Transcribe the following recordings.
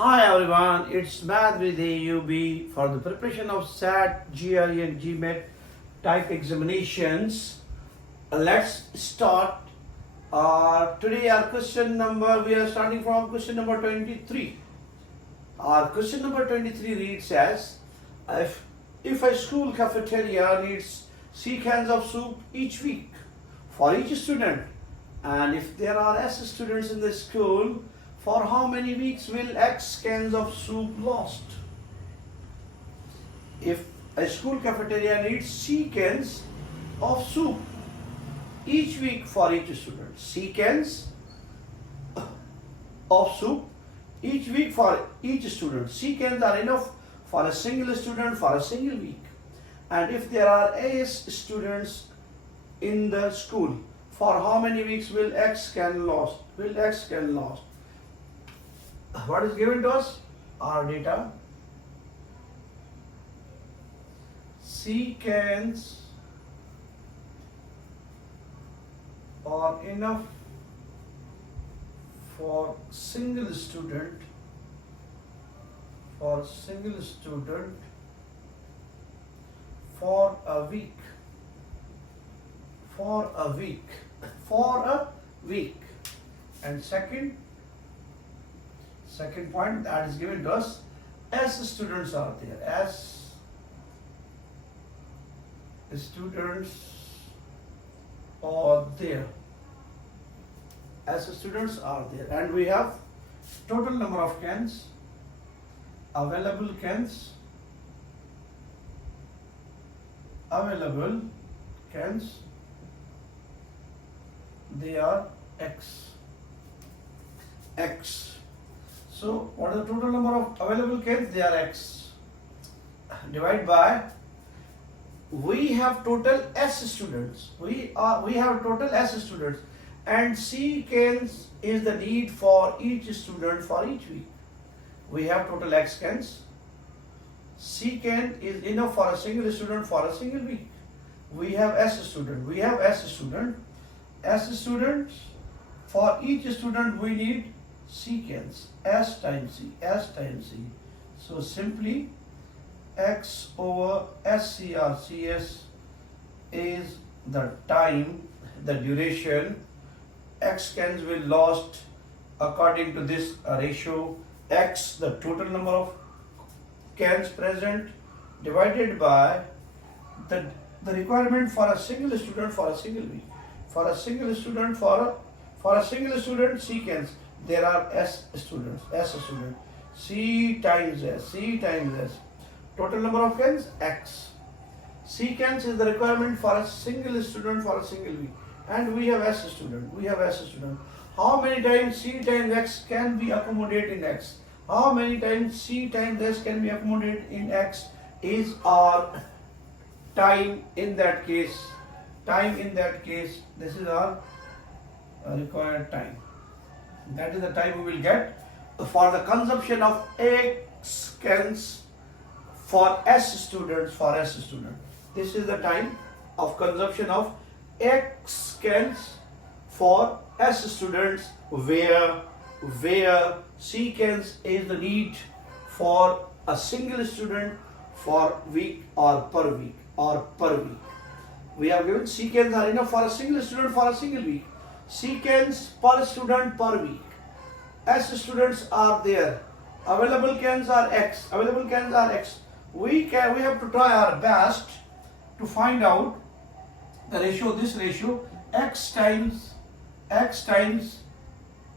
Hi everyone, it's Math with AUB for the preparation of SAT, GRE and GMAT type examinations. Let's start. Today our question number, we are starting from question number 23. Our question number 23 reads as, if a school cafeteria needs 6 cans of soup each week for each student, and if there are S students in the school, for how many weeks will X cans of soup lost? If a school cafeteria needs C cans of soup each week for each student, C cans of soup each week for each student. C cans are enough for a single student for a single week. And if there are AS students in the school, for how many weeks will X can lost? Will X can lost? What is given to us? Our data. C cans are enough for single student for a week. For a week. And second point that is given to us, S students are there. S students are there. S students are there. And we have total number of cans, available cans, they are X. So what is the total number of available cans? They are X. Divide by, we have total S students. We have total S students, and C cans is the need for each student for each week. We have total X cans. C can is enough for a single student for a single week. We have S student. S students, for each student we need C cans. S times C. So simply X over SCRCS is the time, the duration. X cans will lost according to this ratio. X, the total number of cans present, divided by the requirement for a single student for a single week. For a single student, C cans, there are S students. C times S. Total number of cans, X. C cans is the requirement for a single student for a single week. And we have S student. How many times C times X can be accommodated in X? How many times C times S can be accommodated in X is our time in that case. This is our required time. That is the time we will get for the consumption of X cans for S students. This is the time of consumption of X cans for S students, where C cans is the need for a single student for week or per week. We have given C cans are enough for a single student for a single week. C cans per student per week. S students are there. Available cans are X. We have to try our best to find out the ratio. This ratio, X times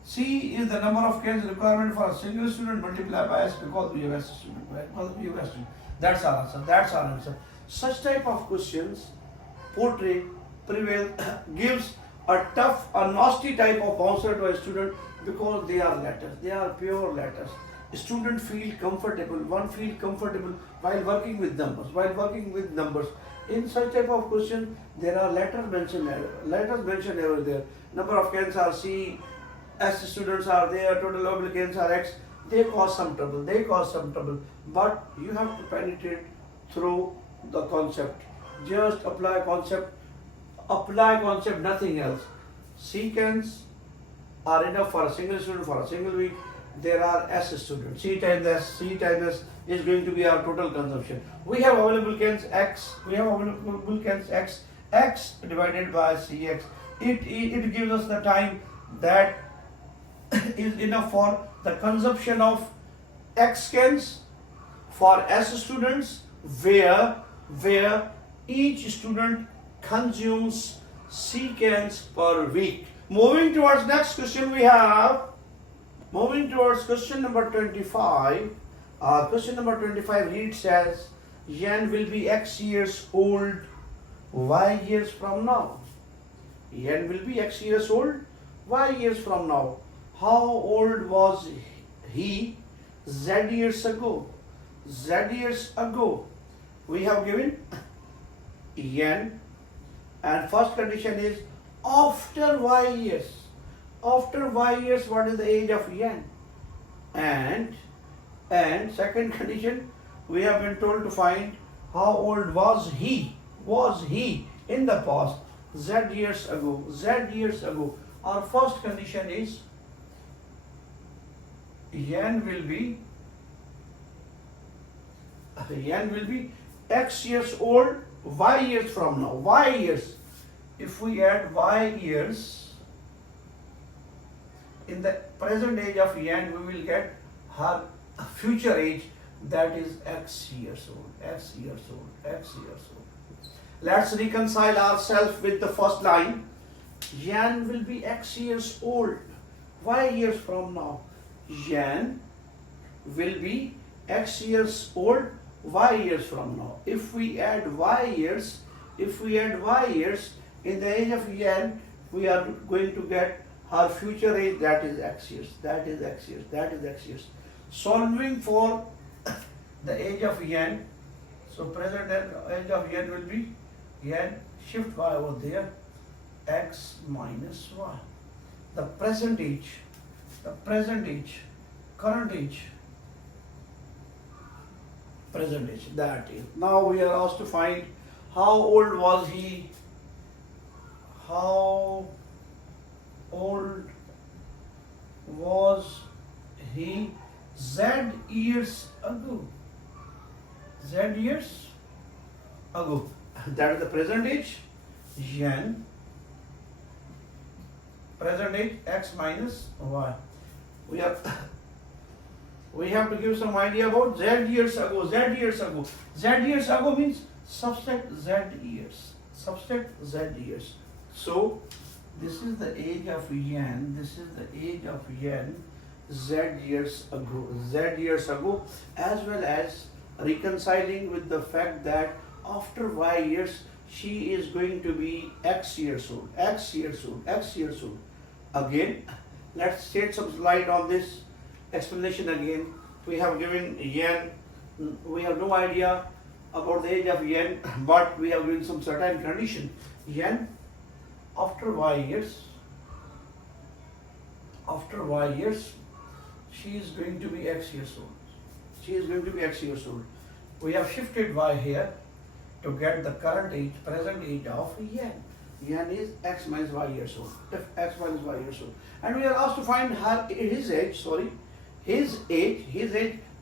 C is the number of cans requirement for a single student multiplied by S, because we have S student. That's our answer. Such type of questions gives a tough, a nasty type of answer to a student, because they are letters. They are pure letters. Students feel comfortable. One feel comfortable while working with numbers. In such type of question, there are letters mentioned over there. Number of cans are C, S students are there, total available cans are X. They cause some trouble. But you have to penetrate through the concept. Just apply concept, nothing else. C cans are enough for a single student for a single week. there are S students. C times S is going to be our total consumption. We have available cans X. X divided by Cx. It gives us the time that is enough for the consumption of X cans for S students, where each student consumes C cans per week. Moving towards next question, moving towards question number 25. Question number 25 reads as, Yan will be X years old Y years from now. Yan will be X years old Y years from now. How old was he Z years ago? Z years ago. We have given Yan, and first condition is after Y years. After Y years, what is the age of Yan? And second condition, we have been told to find how old was he in the past, Z years ago. Our first condition is Yan will be X years old Y years from now. Y years. If we add Y years in the present age of Yan, we will get her future age, that is X years old. Let's reconcile ourselves with the first line. Yan will be X years old Y years from now. Yan will be X years old Y years from now. If we add Y years in the age of Yan, we are going to get her future age, that is X years. Solving for the age of Yan, so present age of Yan will be Yan, shift Y over there, X minus Y. The present age, current age, that is. Now we are asked to find how old was he, Z years ago. That is the present age, Yan, present age X minus Y. We have to give some idea about Z years ago. Z years ago means subtract Z years. So this is the age of Yan, Z years ago, as well as reconciling with the fact that after Y years she is going to be X years old. Again, let's shed some light on this explanation again. We have given Yan, we have no idea about the age of Yan, but we have given some certain condition. Yan, after Y years, she is going to be X years old. We have shifted Y here to get the present age of Yan. Yan is X minus Y years old. And we are asked to find his age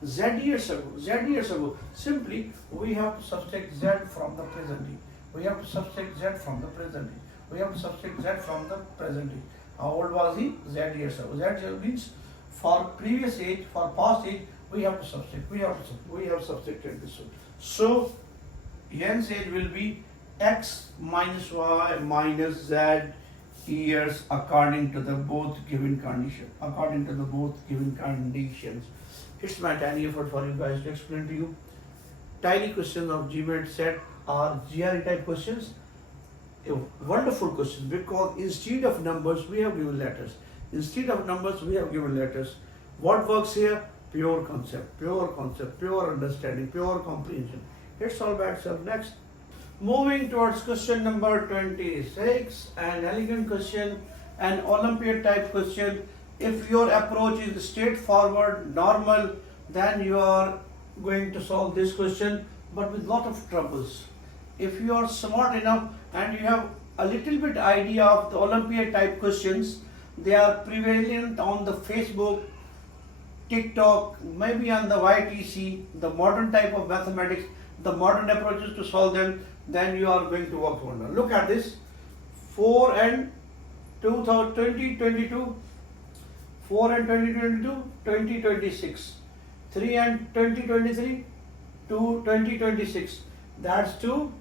Z years ago. Simply, we have to subtract Z from the present age. How old was he? Z years ago. Z means for previous age, for past age, we have to subtract. We have subtracted this one. So Yan's age will be X minus Y minus Z years according to the both given conditions. It's my tiny effort for you guys to explain to you. Tiny questions of GMAT set are GRE type questions. A wonderful question, because instead of numbers we have given letters. What works here? Pure concept, pure understanding, pure comprehension. It's all by itself. Next, moving towards question number 26, an elegant question, an Olympiad type question. If your approach is straightforward, normal, then you are going to solve this question, but with lot of troubles. If you are smart enough and you have a little bit idea of the Olympiad type questions, they are prevalent on the Facebook TikTok, maybe on the YTC, the modern type of mathematics, the modern approaches to solve them, then you are going to work wonder. Look at this, 4 and 2022, 4 and 2022, 2026, 3 and 2023, 2, 2026, that's 2,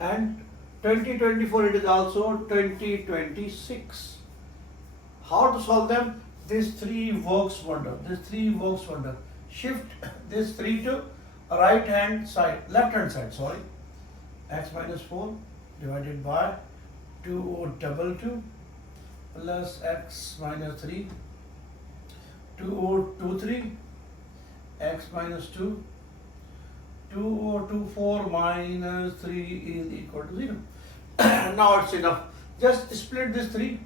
and 2024 it is also 2026. How to solve them? This 3 works wonder. This 3 works wonder. Shift this 3 to right hand side, left hand side, sorry. X minus 4 divided by 2022 plus x minus 3, 2023, x minus 2, 2024 minus 3 is equal to 0. Now it's enough. Just split this 3.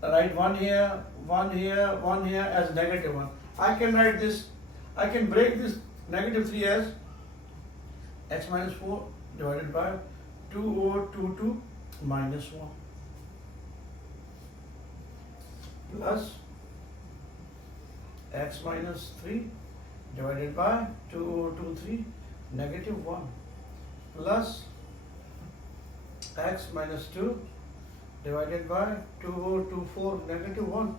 Write 1 here, 1 here, 1 here as negative 1. I can write this, I can break this negative 3 as x minus 4 divided by 2022 minus 1 plus x minus 3 divided by 2023 negative 1 plus x minus 2 divided by 2024 negative 1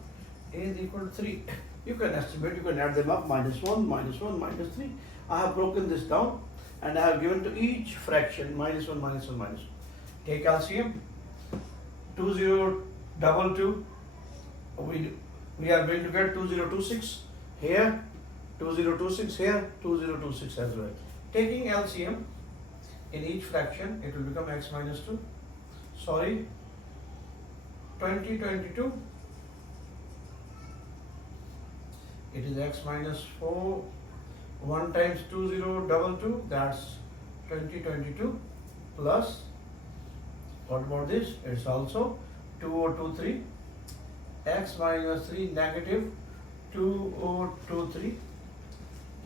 is equal to 3. You can estimate, you can add them up, minus 1, minus 1, minus 3. I have broken this down and I have given to each fraction minus 1, minus 1, minus 1. Take LCM, 2022, we are going to get 2026 here, 2026 here, 2026 as well. Taking LCM in each fraction, it will become x minus 2, sorry, 2022, it is x minus 4, 1 times 2022, that's 2022 plus, what about this? It's also 2023, x minus 3 negative 2023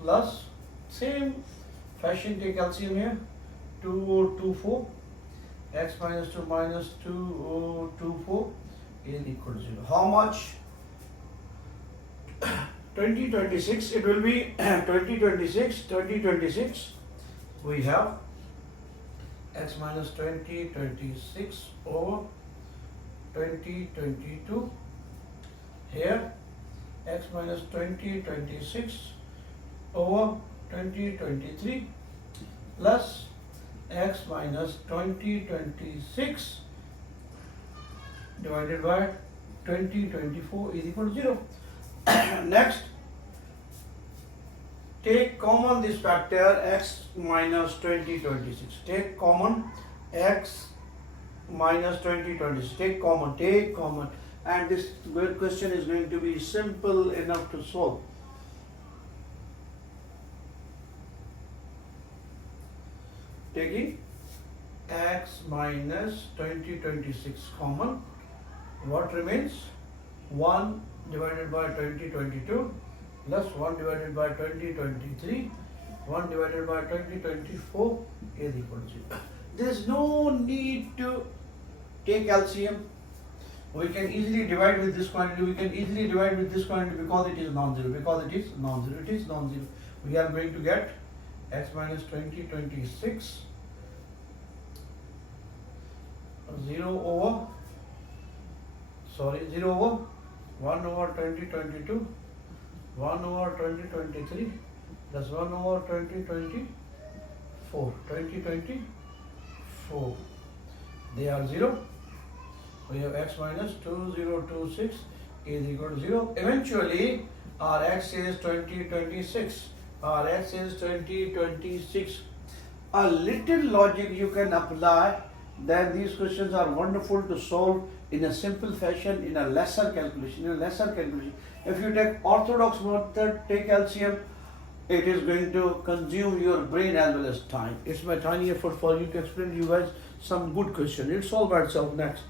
plus, same fashion, take LCM here, 2024, x minus 2 minus 2024 is equal to 0. How much? 2026, it will be 2026, we have x minus 2026 over 2022, here x minus 2026 over 2023 plus x minus 2026 divided by 2024 is equal to 0. Next, take common this factor x minus 2026. Take common x minus 2026. Take common. And this question is going to be simple enough to solve. Taking x minus 2026 common, what remains? 1 divided by 2022 plus 1 divided by 2023, 1 divided by 2024 is equal to 0. There is no need to take LCM. We can easily divide with this quantity. We can easily divide with this quantity because it is non-zero. It is non-zero. We are going to get x minus 2026 0 over 1 over 2022, 1 over 2023 plus 1 over 2024. They are 0. We have x minus 2026 is equal to 0. Eventually, our x is 2026. A little logic you can apply, then these questions are wonderful to solve in a simple fashion, in a lesser calculation. If you take orthodox method, take LCM, it is going to consume your brain as well as time. It's my tiny effort for you to explain to you guys some good question. It'll solve by itself next.